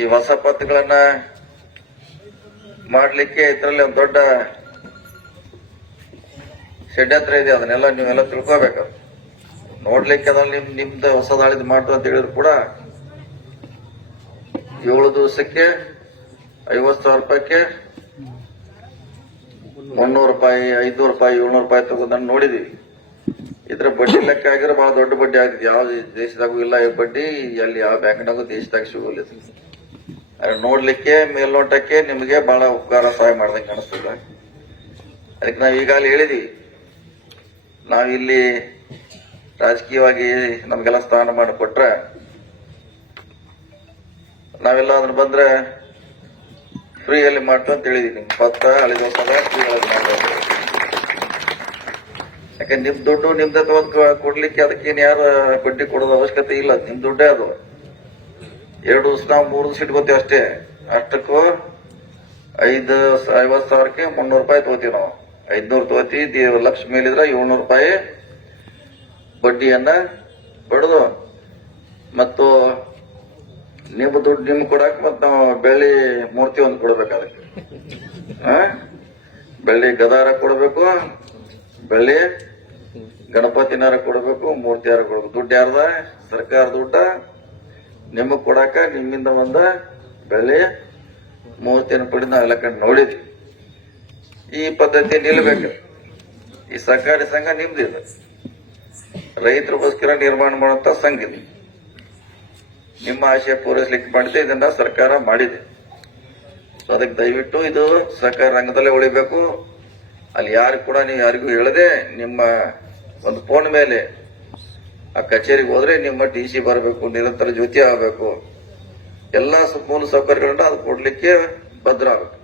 ಈ ಹೊಸ ಪತ್ರಗಳನ್ನ ಮಾಡ್ಲಿಕ್ಕೆ ಇದರಲ್ಲಿ ಒಂದು ದೊಡ್ಡ ಷಡ್ಯಂತ್ರ ಇದೆ. ಅದನ್ನೆಲ್ಲ ನೀವೆಲ್ಲ ತಿಳ್ಕೋಬೇಕು. ನೋಡ್ಲಿಕ್ಕೆ ಅದ್ರಲ್ಲಿ ನಿಮ್ದು ಹೊಸದಾಳಿದ್ ಮಾಡ್ತು ಅಂತ ಹೇಳಿದ್ರು ಕೂಡ 7 ದಿವಸಕ್ಕೆ 50,000 ರೂಪಾಯಿಗೆ 300 ರೂಪಾಯಿ 500 ರೂಪಾಯಿ 700 ರೂಪಾಯಿ ತಗೋದನ್ನ ನೋಡಿದೀವಿ. ಇದ್ರ ಬಡ್ಡಿ ಲೆಕ್ಕ ಆಗಿರೋ ಬಹಳ ದೊಡ್ಡ ಬಡ್ಡಿ ಆಗ್ತಿದೆ. ಯಾವ ದೇಶದಾಗೂ ಇಲ್ಲ ಈ ಬಡ್ಡಿ, ಅಲ್ಲಿ ಯಾವ ಬ್ಯಾಂಕ್ನಾಗೂ ದೇಶದಾಗ ಸಿಗೋಲ್ಲ. ನೋಡ್ಲಿಕ್ಕೆ ಮೇಲ್ನೋಟಕ್ಕೆ ನಿಮಗೆ ಬಹಳ ಉಪಕಾರ ಸಹಾಯ ಮಾಡ್ದಂಗೆ ಕಾಣಿಸ್ತದ. ಅದಕ್ಕೆ ನಾವ್ ಈಗಾಗಲೇ ಹೇಳಿದೀವಿ, ನಾವಿಲ್ಲಿ ರಾಜಕೀಯವಾಗಿ ನಮ್ಗೆಲ್ಲ ಸ್ಥಾನ ಮಾಡಿಕೊಟ್ರೆ ನಾವೆಲ್ಲ ಅದನ್ನ ಬಂದ್ರೆ ಫ್ರೀಯಲ್ಲಿ ಮಾಡ್ತು ಅಂತ ಹೇಳಿದೀವಿ. ನಿಮ್ ಪತ್ರ ಅಳಿದೋಸದ ಫ್ರೀಯಲ್ಲಿ ಮಾಡ್ಬೋದು. ಯಾಕೆ ನಿಮ್ ದುಡ್ಡು ನಿಮ್ದೆ ಕೊಡ್ಲಿಕ್ಕೆ ಅದಕ್ಕೇನು ಯಾರು ಬಡ್ಡಿ ಕೊಡೋದು ಅವಶ್ಯಕತೆ ಇಲ್ಲ. ನಿಮ್ ದುಡ್ಡೇ ಅದು. 2 ದಿವಸ ನಾವು 3 ದಿವಸ ಇಟ್ಕೋತೀವಿ ಅಷ್ಟೇ. ಅಷ್ಟಕ್ಕೂ 50,000ಕ್ಕೆ 300 ರೂಪಾಯಿ ತಗೋತೀವಿ ನಾವು. 500 ತಗೋತೀವಿ. ಲಕ್ಷ ಮೇಲಿದ್ರೆ 700 ರೂಪಾಯಿ ಬಡ್ಡಿಯನ್ನ ಬಡದು ಮತ್ತು ನಿಮ್ಮ ದುಡ್ಡು ನಿಮ್ಗೆ ಕೊಡಕ್ ಮತ್ ನಾವು ಬೆಳ್ಳಿ ಮೂರ್ತಿ ಒಂದು ಕೊಡ್ಬೇಕು. ಅದಕ್ಕೆ ಬೆಳ್ಳಿ ಗದಾರ ಕೊಡ್ಬೇಕು, ಬೆಳ್ಳಿ ಗಣಪತಿನಾರ ಕೊಡ್ಬೇಕು, ಮೂರ್ತಿಯಾರ ಕೊಡ್ಬೇಕು. ದುಡ್ಡು ಯಾರ್ದ? ಸರ್ಕಾರ ದುಡ್ಡ ನಿಮಗ್ ಕೊಡಾಕ ನಿಮ್ಮಿಂದ ಒಂದ ಬೆಳ್ಳಿ ಮೂರ್ತಿಯನ್ನು ಪಡೆದು ನಾವೆಲ್ಲ ಕಂಡು ನೋಡಿದ್ವಿ. ಈ ಪದ್ಧತಿ ನಿಲ್ಬೇಕು. ಈ ಸಹಕಾರಿ ಸಂಘ ನಿಮ್ದಿದೆ, ರೈತರಿಗೋಸ್ಕರ ನಿರ್ಮಾಣ ಮಾಡುವಂತ ಸಂಘ ಇದೆ. ನಿಮ್ಮ ಆಶಯ ಪೂರೈಸಲಿಕ್ಕೆ ಮಾಡಿದೆ, ಇದನ್ನ ಸರ್ಕಾರ ಮಾಡಿದೆ. ಅದಕ್ಕೆ ದಯವಿಟ್ಟು ಇದು ಸಹಕಾರ ರಂಗದಲ್ಲೇ ಉಳಿಬೇಕು. ಅಲ್ಲಿ ಯಾರು ಕೂಡ ನೀವು ಯಾರಿಗೂ ಹೇಳದೆ ನಿಮ್ಮ ಒಂದು ಫೋನ್ ಮೇಲೆ ಆ ಕಚೇರಿಗೆ ಹೋದ್ರೆ ನಿಮ್ಮ TC ಬರಬೇಕು, ನಿರಂತರ ಜ್ಯೋತಿ ಆಗಬೇಕು, ಎಲ್ಲಾ ಮೂಲ ಸೌಕರ್ಯಗಳನ್ನ ಅದು ಕೊಡ್ಲಿಕ್ಕೆ ಭದ್ರ ಆಗಬೇಕು.